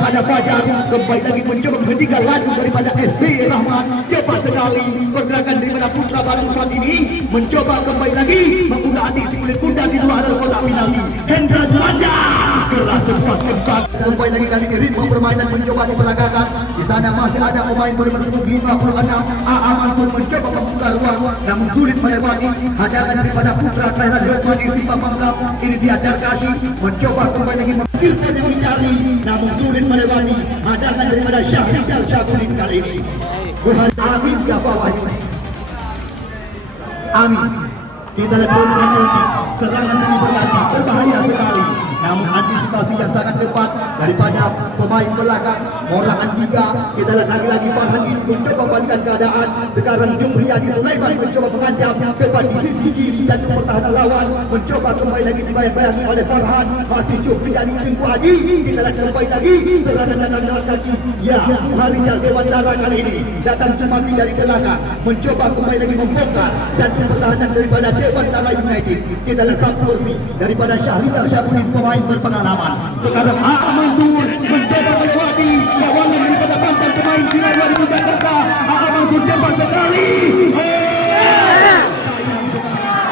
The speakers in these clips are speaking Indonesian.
ada Fajar kembali lagi mencoba menghentikan laju daripada SBY Rahman. Cepat sekali pergerakan daripada Putra Batu saat ini mencoba kembali lagi mengguna adik si kulit kuda di luar kotak penalti. Hendra Juanda keras sempat kembali kembali lagi kali ini ritme permainan mencoba diperagakan. Di sana masih ada pemain berumur 56. AA Mansur mencoba membuka ruang namun sulit melewati hadangan daripada Putra Kelahiran Lokmani Simpang Pangkam. Ini dia Darkasi mencoba kembali lagi mengkilkan yang dicari namun sulit melewati hadangan daripada Syahrizal Syabudin kali ini. Amin Gafar Wahyudi. Amin. Kita lihat bola serangan sini berganti berbahaya sekali. Namun antisipasi yang sangat tepat daripada pemain belakang Mora Andiga. Kita lihat lagi-lagi Farhan ini mencoba membalikan keadaan. Sekarang Jufriyadi Sulaiman mencoba mengancam tepat di sisi kiri dan pertahanan lawan. Mencoba kembali lagi dibayang-bayangi oleh Farhan. Masih Jufriyadi Tengku Haji. Kita lihat kembali lagi serangan datang dari kaki. Ya, Harijal Dewantara kali ini datang cemati dari belakang. Mencoba kembali lagi membongkar jantung pertahanan daripada Dewantara United. Kita lihat satu bersih daripada Syahrizal Syabudin pemain berpengalaman. Sekarang AA Mansur mencoba melewati kawalan daripada mantan pemain Sinar 2000 Jakarta. AA Mansur cepat sekali. Sayang sekali.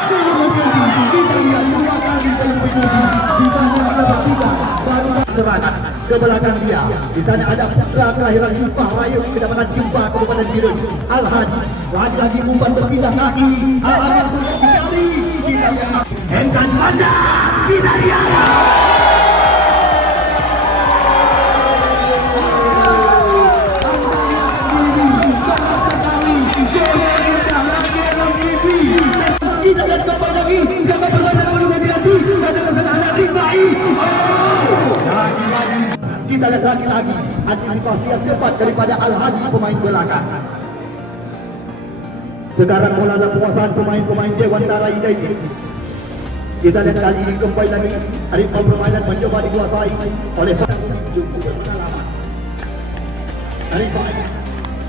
Belum berhenti. Kita lihat dua kali belum berhenti. Di mana mendapat tiga baru serangan ke belakang dia. Di sana ada Putra Kelahiran Limpah Raya kedapatan jumpa Kabupaten Birun Al-Haji. Lagi-lagi umpan berpindah kaki. AA Mansur yang dicari. Kita lihat Hendra Juanda. Kita lihat kita lihat kembali lagi siapa permainan belum hati-hati ada kesalahan Rifai. Lagi-lagi kita lihat lagi-lagi antisipasi yang tepat daripada Al-Haji pemain belakang. Sekarang bola dalam penguasaan pemain-pemain Dewantara United. Kita lihat kali ini kembali lagi ritme permainan mencoba dikuasai oleh cukup berpengalaman. Rifai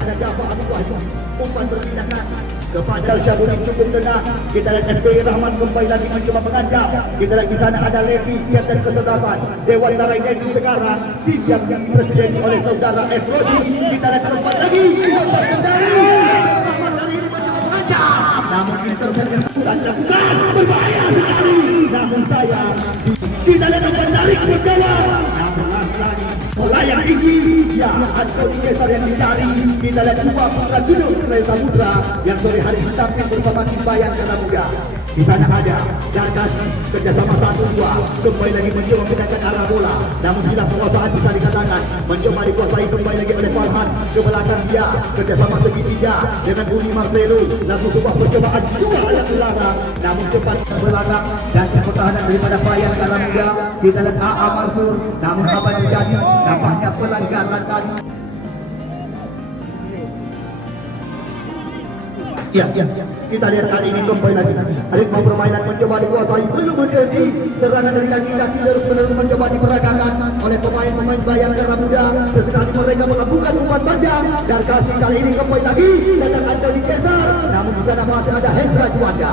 ada Gafar Abu Wahyudi umpan berpindah kaki kepada Syabudin cukup tenang. Kita lihat SBY Rahman kembali lagi mencoba mengancam. Kita lihat di sana ada Levi kapten kesebelasan Dewantara United sekarang dibimbing presiden oleh saudara Efrodi. Kita lihat kembali lagi umpan kendali Rahman kali ini mencoba mengancam namun intercept yang sudah dilakukan berbahaya sekali. Namun sayang kita lihat umpan dari ke gawang namun lagi-lagi bola yang tinggi. Ya, Antoni Kesar yang dicari. Kita lihat dua putra gunung Raya Samudra yang sore hari ini tampil bersama tim Bayangkara Muda. Di sana ada Darkasi kerjasama 1-2 kembali lagi mencoba memindahkan arah bola namun hilang penguasaan bisa dikatakan. Mencoba dikuasai kembali lagi oleh Farhan ke belakang dia kerjasama segitiga dengan Uli Marcelo. Langsung sebuah percobaan dua yang dilarang namun cepat belakang dan pertahanan daripada Bayangkara Muda. Kita lihat AA Mansur namun apa yang terjadi nampaknya pelanggaran tadi. Ya. Kita lihat kali ini kembali lagi ritme permainan mencoba dikuasai belum berhenti. Serangan dari kaki-kaki terus-menerus mencoba diperagakan oleh pemain-pemain Bayangkara Muda. Sesekali mereka melakukan umpan panjang dan kasih kali ini kembali lagi datang Antoni Kesar namun di sana masih ada Hendra Juanda.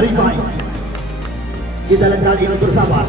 Rifai kita lihat kali ini bersama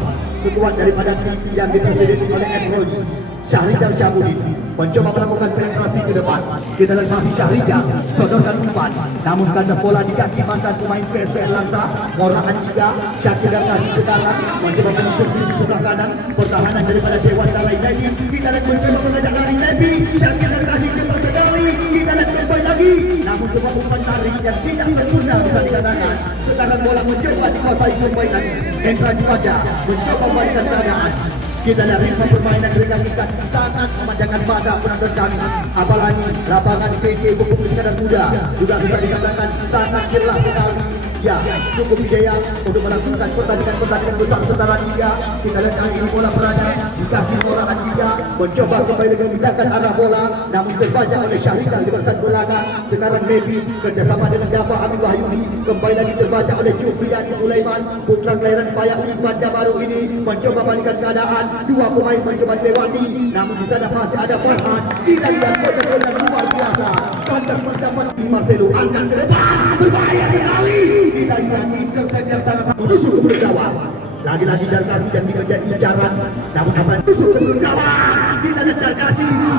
sekuat daripada tim yang dipresiden oleh Efrodi. Syahrizal Syabudin mencoba melakukan penetrasi ke depan. Kita lihat masih Syahrizal sodorkan umpan namun kandas bola di kaki mantan pemain PSPS Langsa Mora Andiga. Syakir Darkasi sekarang mencoba menyisir sisi sebelah kanan pertahanan daripada Dewantara United. Kita lihat mencoba mengajak lari Levi. Syakir Darkasi cepat sekali. Kita lihat kembali lagi namun sebuah umpan tarik yang tidak sempurna bisa dikatakan. Sekarang bola mencoba dikuasai kembali lagi. Hendra Juanda mencoba membalikan keadaan. Kita lihat ritme permainan dari kaki-kaki sangat memanjakan mata penonton kami. Apalagi lapangan PJ Pupuk Iskandar Muda juga bisa dikatakan sangat jelas sekali. Ya, cukup ideal untuk melangsungkan pertandingan besar setara Liga. Kita lihat kali ini bola berada di kaki Mora Andiga. Mencoba kembali lagi memindahkan arah bola namun terbaca oleh Syahrizal di barisan belakang. Sekarang Levi kerjasama dengan Gafar Abu Wahyudi kembali lagi terbaca oleh Jufriyadi Sulaiman. Putra kelahiran Payak Uli Banda baru ini mencoba balikan keadaan. Dua pemain mencoba dilewati namun di sana masih ada Farhan. Kita lihat gol yang luar biasa. Pantas mendapat di Marcelo angkat ke depan berbahaya sekali. Kita lihat intercept yang sangat menusuk ke gawang. Lagi-lagi Darkasi yang menjadi incaran namun apa menusuk ke gawang.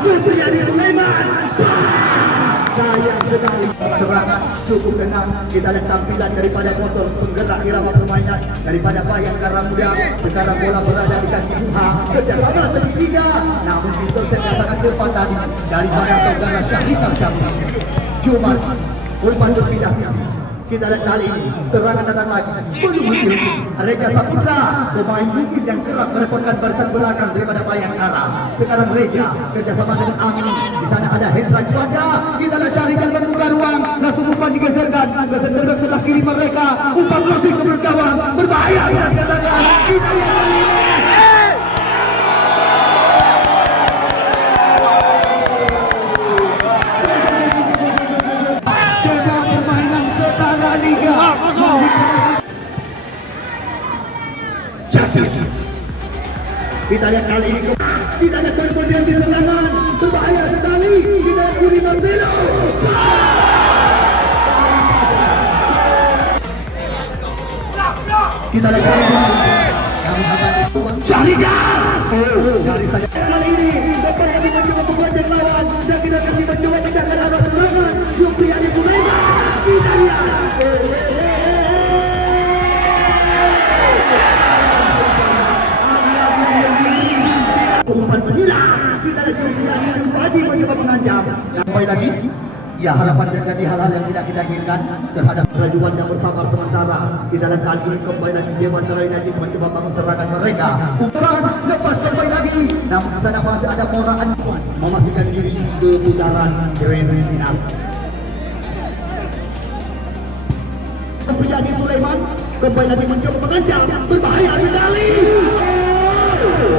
Zulfiani Sulaiman. Sayang sekali serangan cukup tenang. Kita lihat tampilan daripada motor penggerak irama permainan daripada Bayangkara Muda. Sekarang bola berada di kaki Buha, kerjasama segitiga, namun intercept yang sangat cepat tadi daripada saudara Syahrial Syamsi. Cuma umpan berpindah sisi. Kita lihat kali ini serangan datang lagi, belum henti-henti. Rega Saputra, pemain mungkin yang kerap merepotkan barisan belakang daripada Bayangkara. Sekarang Rega kerjasama dengan Amin. Di sana ada Hendra Juanda. Kita lihat Syahrial membuka ruang, langsung umpan digeserkan ke center sebelah kiri mereka. Umpan crossing ke gawang, berbahaya bisa dikatakan. Kita lihat kali ini. Kita lihat kali ini, kita lihat kemudian di serangan, berbahaya sekali. Kita lihat Uli Marcelo. Kita lihat kali ini, Syahrial. Dari saja kali ini, dapat lagi mencoba membuat lawan. Syahrial kasih mencoba pindahkan arah serangan. Zulfiani Sulaiman. Kita lihat. Umpan menyilang. Kita lihat Zulfiani Sulaiman mencoba mengancam. Sampai lagi. Ya, harapan terjadi hal-hal yang tidak kita inginkan terhadap kerajuan yang bersabar sementara. Kita lihat kali ini kembali lagi Dewantara United mencoba bangun serangan mereka. Umpan lepas kembali lagi. Namun di sana masih ada Morakan memastikan diri ke putaran grand final. Zulfiani Sulaiman kembali lagi mencoba mengancam, berbahaya sekali.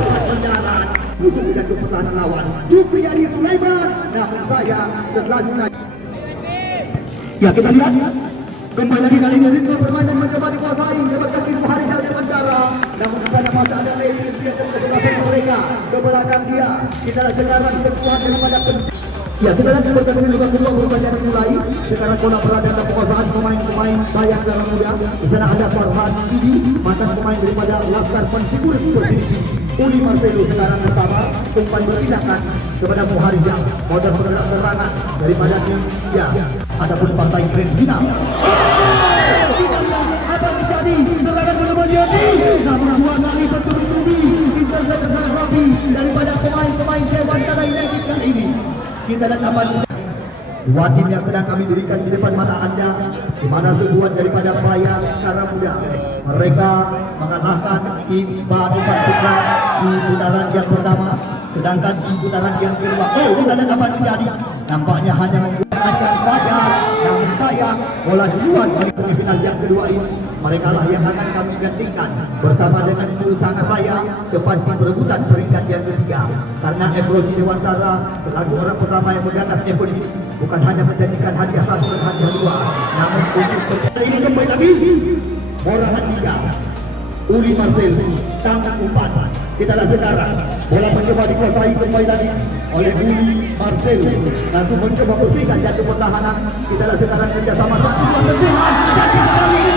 Mendarat musuh tidak ke pertahanan lawan. Zulfiani Sulaiman, namun sayang terlalu lagi. Ya, kita lihat kembali lagi kali ini ritme permainan mencoba dikuasai dapat kaki Buhari dan Dewantara. Namun di sana masih ada Levi yang ke belakang mereka, ke belakang dia. Kita lihat sekarang sentuhan daripada ya, kita lihat pertandingan juga kedua merupakan dimulai. Sekarang bola berada dalam penguasaan pemain-pemain Bayangkara Muda. Di sana ada Farhan Idi, mantan pemain daripada Laskar Pensikur Persidi. Uli Marcelo sekarang bersama umpan berpindah kaki kepada Muharijah. Modal bergerak serangan daripada dia. Adapun partai grand final. Kita lihat apa yang terjadi. Serangan belum terjadi. Namun dua kali bertubi-tubi intercept sangat rapi daripada pemain-pemain Dewantara United kali ini. Kita lihat apa yang terjadi. Dua tim yang sedang kami dirikan di depan mata anda, di mana sebuah daripada Bayangkara Muda. Mereka mengalahkan tim Badukan Putra di putaran yang pertama, sedangkan di putaran yang kedua, kita lihat apa yang terjadi. Nampaknya hanya membuatkan wajah, namun sayang bola duluan di semifinal yang kedua ini. Mereka lah yang akan kami gantikan bersama dengan Sangat Raya depan perebutan peringkat yang ketiga. Karena Efrozi Dewantara selaku orang pertama yang menggagas event ini bukan hanya menjadikan hadiah satu dan hadiah dua, namun untuk ini kembali lagi Morahan Liga, Uli Marcel, tangkap umpan. Kita lihat sekarang bola mencoba dikuasai kembali lagi oleh Uli Marcel, langsung mencoba bersihkan jantung pertahanan. Kita lihat sekarang kerjasama satu dua sentuhan. Jadi sekali ini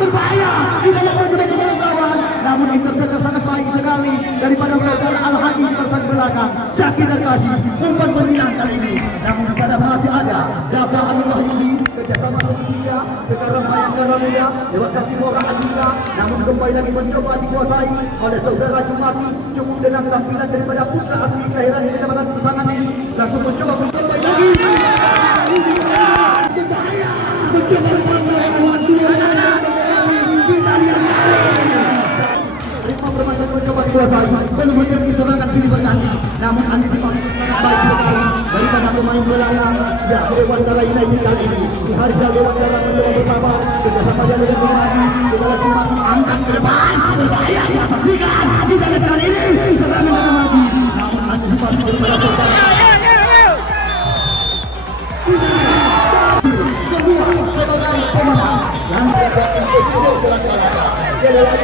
berbahaya. Kita lihat mencoba kembali lawan, namun intercept sangat baik sekali daripada saudara Al-Hadi persan belakang. Syakir dan Kasih umpan memilang kali ini, namun di sana masih ada Dafa Amin Wahyudi kerjasama segitiga. Sekarang Bayangkara Muda lewat kaki orang Andika, namun kembali lagi mencoba dikuasai oleh saudara Jumati. Cukup dengan tampilan daripada putra asli kelahiran Kecamatan Pesangan ini, langsung mencoba kembali lagi. Berbahaya, mencoba melawan dua kita lihat ritme permainan mencoba dikuasai, belum menjadi serangan sini berganti, namun antisipasi sangat baik sekali daripada pemain belakang. Ya, Dewantara United kali ini Muharijah Dewantara mencoba bersabar kerjasama dia dengan Jumati. Kita lihat Jumati angkat ke depan, berbahaya dia saksikan. Kita lihat kali ini serangan datang lagi, namun antisipasi daripada saudara keluar sebagai pemenang. Langsung buat posisi selang balada. Dia adalah